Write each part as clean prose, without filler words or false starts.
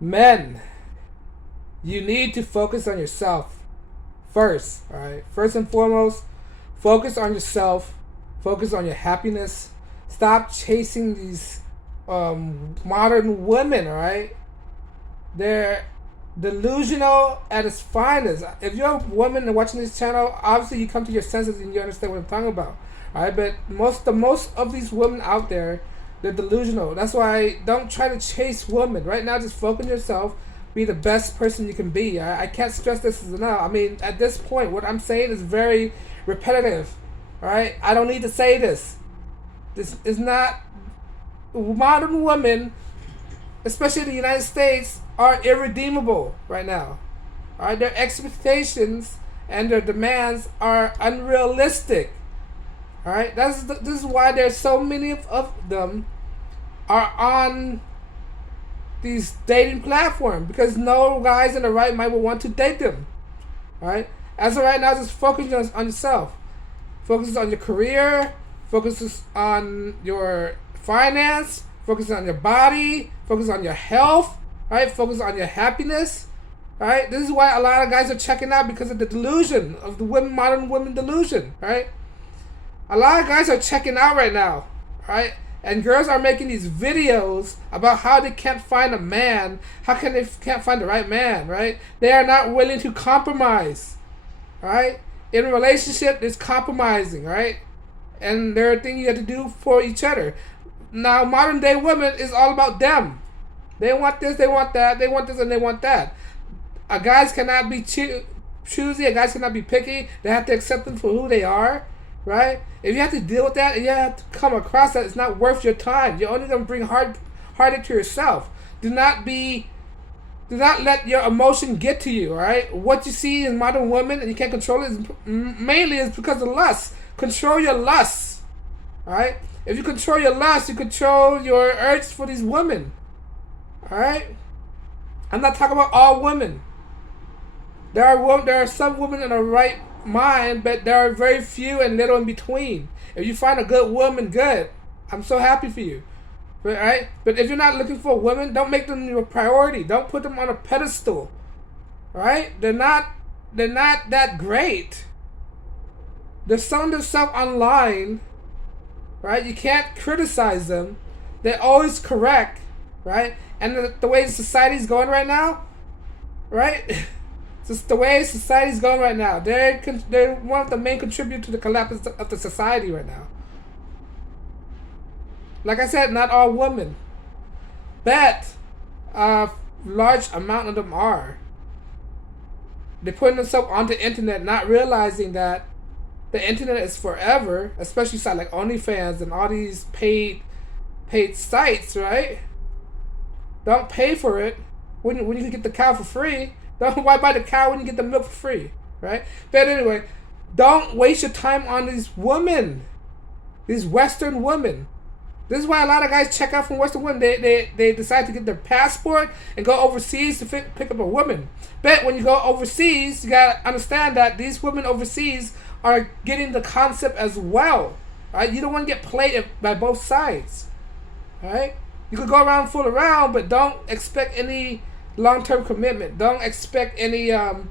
Men, you need to focus on yourself first. All right. First and foremost, focus on yourself. Focus on your happiness. Stop chasing these modern women. All right. They're delusional at its finest. If you're a woman and watching this channel, obviously you come to your senses and you understand what I'm talking about. All right. But most of these women out there, they're delusional. That's why don't try to chase women. Right now, just focus on yourself. Be the best person you can be. I can't stress this enough. I mean, at this point, what I'm saying is very repetitive. All right? I don't need to say this. This is not... Modern women, especially in the United States, are irredeemable right now. All right? Their expectations and their demands are unrealistic. All right? This is why there's so many of them are on these dating platforms, because no guys in the right mind will want to date them. All right. As of right now, just focus on yourself. Focus on your career. Focus on your finance. Focus on your body. Focus on your health. All right. Focus on your happiness. All right. This is why a lot of guys are checking out, because of the delusion of the modern women delusion. All right. A lot of guys are checking out right now. All right. And girls are making these videos about how they can't find a man. How can they can't find the right man, right? They are not willing to compromise, right? In a relationship, there's compromising, right? And there are things you have to do for each other. Now, modern day women is all about them. They want this, they want that, they want this, and they want that. Guys cannot be choosy. Guys cannot be picky. They have to accept them for who they are. Right? If you have to deal with that and you have to come across that, it's not worth your time. You're only going to bring heartache to yourself. Do not let your emotion get to you. All right? What you see in modern women and you can't control it mainly is because of lust. Control your lust. All right? If you control your lust, you control your urge for these women. All right? I'm not talking about all women. There are some women in the right mind, but there are very few and little in between. If you find a good woman, good. I'm so happy for you. Right? But if you're not looking for a woman, don't make them your priority. Don't put them on a pedestal. Right? They're not that great. They're selling themselves online. Right? You can't criticize them. They're always correct. Right? And the way society's going right now, right? Just the way society's going right now, they're one of the main contributors to the collapse of the society right now. Like I said, not all women, but a large amount of them are. They're putting themselves on the internet, not realizing that the internet is forever, especially sites like OnlyFans and all these paid sites, right? Don't pay for it when you can get the cow for free. Why buy the cow when you get the milk for free, right? But anyway, don't waste your time on these women, these Western women. This is why a lot of guys check out from Western women. They decide to get their passport and go overseas to pick up a woman. But when you go overseas, you gotta understand that these women overseas are getting the concept as well, right? You don't want to get played by both sides, right? You could go around, fool around, but don't expect any long-term commitment. Don't expect anything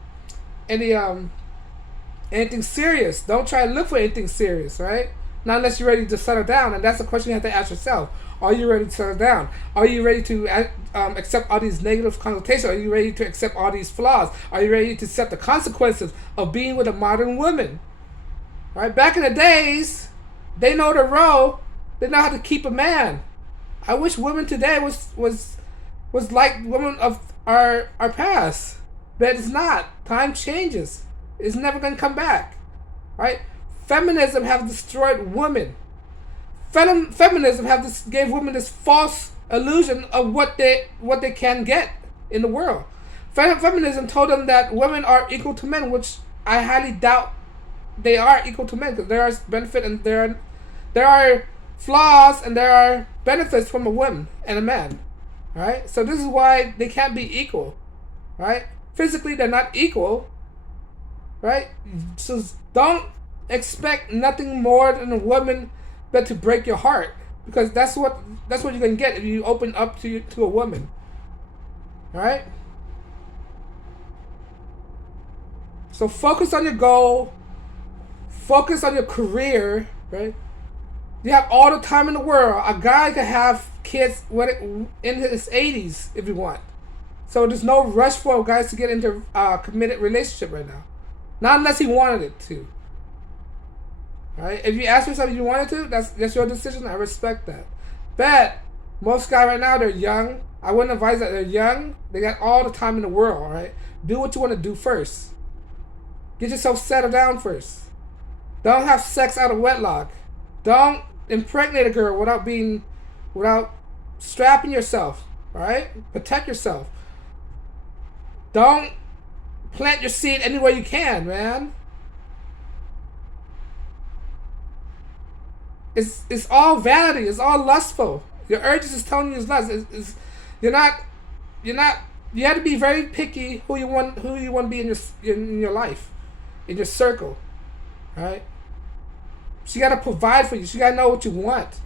serious. Don't try to look for anything serious, right? Not unless you're ready to settle down, and that's the question you have to ask yourself. Are you ready to settle down? Are you ready to accept all these negative connotations? Are you ready to accept all these flaws? Are you ready to accept the consequences of being with a modern woman? All right? Back in the days, they know the role. They know how to keep a man. I wish women today was like women of our past, but it's not. Time changes. It's never going to come back, right? Feminism has destroyed women. Feminism gave women this false illusion of what they can get in the world. Feminism told them that women are equal to men, which I highly doubt they are equal to men, because there are benefit and there are flaws and there are benefits from a woman and a man. Right? So this is why they can't be equal. Right? Physically they're not equal. Right? So don't expect nothing more than a woman but to break your heart, because that's what you're gonna get if you open up to a woman. All right. So focus on your goal. Focus on your career. Right. You have all the time in the world. A guy could have kids in his 80s if you want. So there's no rush for guys to get into a committed relationship right now. Not unless he wanted it to. Right? If you ask yourself if you wanted to, that's your decision. I respect that. But most guys right now, they're young. I wouldn't advise that. They're young. They got all the time in the world, right? Do what you want to do first. Get yourself settled down first. Don't have sex out of wedlock. Don't impregnate a girl without strapping yourself. All right? Protect yourself. Don't plant your seed anywhere you can, man. It's all vanity. It's all lustful. Your urges is telling you it's lust. You're not. You have to be very picky who you want to be in your life, in your circle, right? She got to provide for you. She got to know what you want,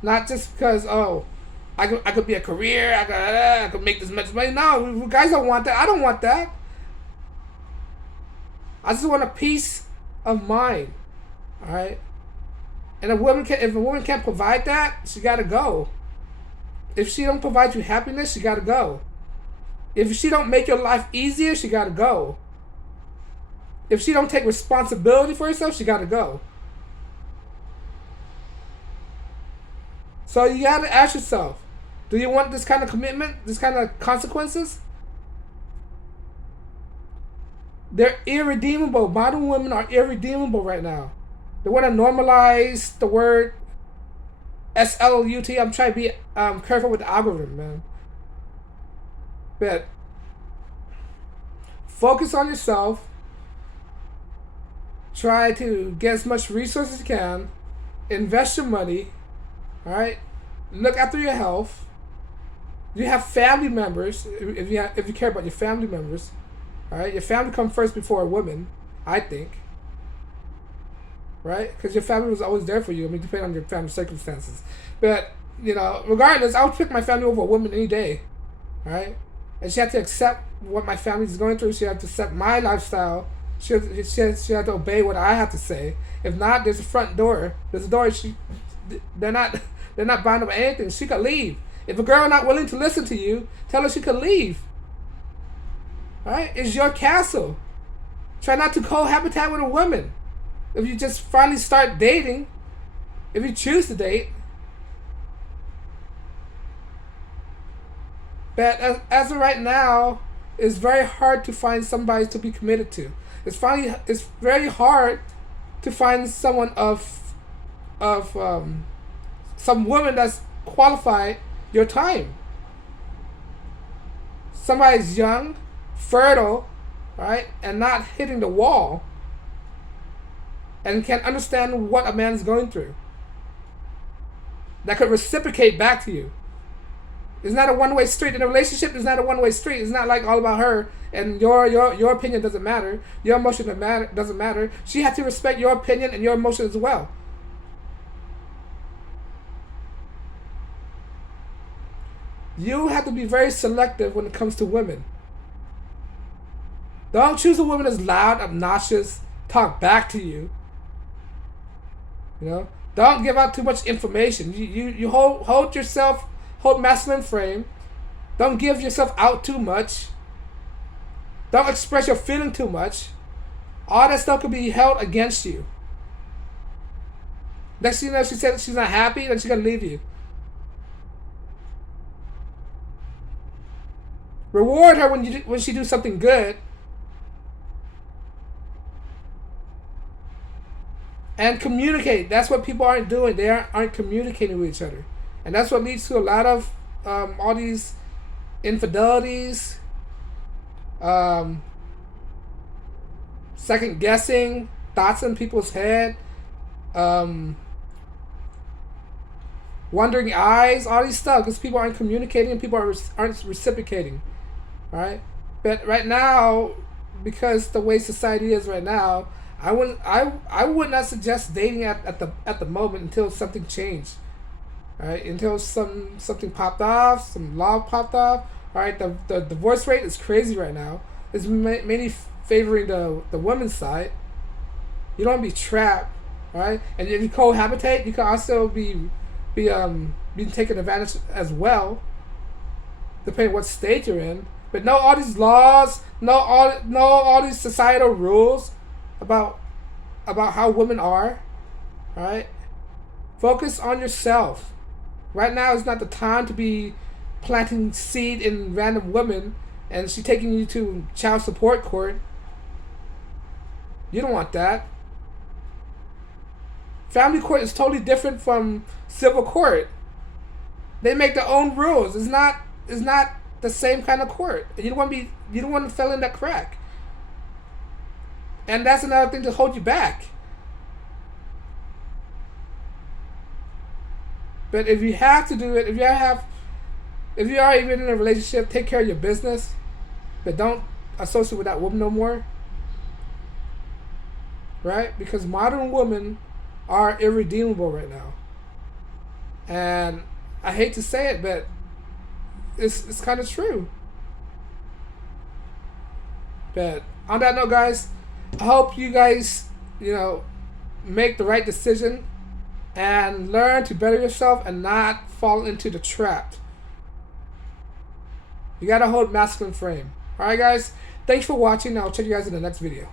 not just because I could be a career. I could make this much money. No, guys don't want that. I don't want that. I just want a peace of mind. All right. And if a woman can't provide that, she gotta go. If she don't provide you happiness, she gotta go. If she don't make your life easier, she gotta go. If she don't take responsibility for herself, she gotta go. So you gotta ask yourself, do you want this kind of commitment, this kind of consequences? They're irredeemable. Modern women are irredeemable right now. They want to normalize the word SLUT. I'm trying to be careful with the algorithm, man. But focus on yourself. Try to get as much resources as you can. Invest your money. All right. Look after your health. You have family members. If you care about your family members, all right. Your family comes first before a woman, I think. Right? Because your family was always there for you. I mean, depending on your family circumstances. But, regardless, I would pick my family over a woman any day. Right? And she had to accept what my family is going through. She had to accept my lifestyle. She had to obey what I have to say. If not, there's a front door. There's a door. They're not bound up anything. She could leave. If a girl not willing to listen to you, tell her she could leave. Right? It's your castle. Try not to cohabitate with a woman. If you just finally start dating, if you choose to date. But as of right now, it's very hard to find somebody to be committed to. It's very hard to find someone of some woman that's qualified your time. Somebody's young, fertile, right, and not hitting the wall. And can understand what a man's going through. That could reciprocate back to you. It's not a one-way street. In a relationship, it's not a one-way street. It's not like all about her and your opinion doesn't matter. Your emotion doesn't matter. She has to respect your opinion and your emotion as well. You have to be very selective when it comes to women. Don't choose a woman that's loud, obnoxious, talk back to you. Don't give out too much information. You hold yourself, hold masculine frame. Don't give yourself out too much. Don't express your feeling too much. All that stuff could be held against you. Next thing you know, she said she's not happy, then she's gonna leave you. Reward her when she do something good. And communicate. That's what people aren't doing. They aren't communicating with each other. And that's what leads to a lot of all these infidelities, second guessing, thoughts in people's head, wandering eyes, all these stuff, because people aren't communicating and people aren't reciprocating. Right? But right now, because the way society is right now, I would not suggest dating at the moment until something changed. Right? Until something popped off, some law popped off, All right, the divorce rate is crazy right now. It's mainly favoring the women's side. You don't want to be trapped, right? And if you cohabitate, you can also be taken advantage as well, depending what state you're in. But know all these laws, know all these societal rules about how women are, right? Focus on yourself. Right now is not the time to be planting seed in random women and she taking you to child support court. You don't want that. Family court is totally different from civil court. They make their own rules. It's not the same kind of court. You don't want to fall in that crack. And that's another thing to hold you back. But if you have to do it, if you are even in a relationship, take care of your business, but don't associate with that woman no more. Right? Because modern women are irredeemable right now. And I hate to say it, but it's kind of true. But on that note, guys, I hope you guys, make the right decision and learn to better yourself and not fall into the trap. You gotta hold masculine frame. Alright, guys, thanks for watching. I'll check you guys in the next video.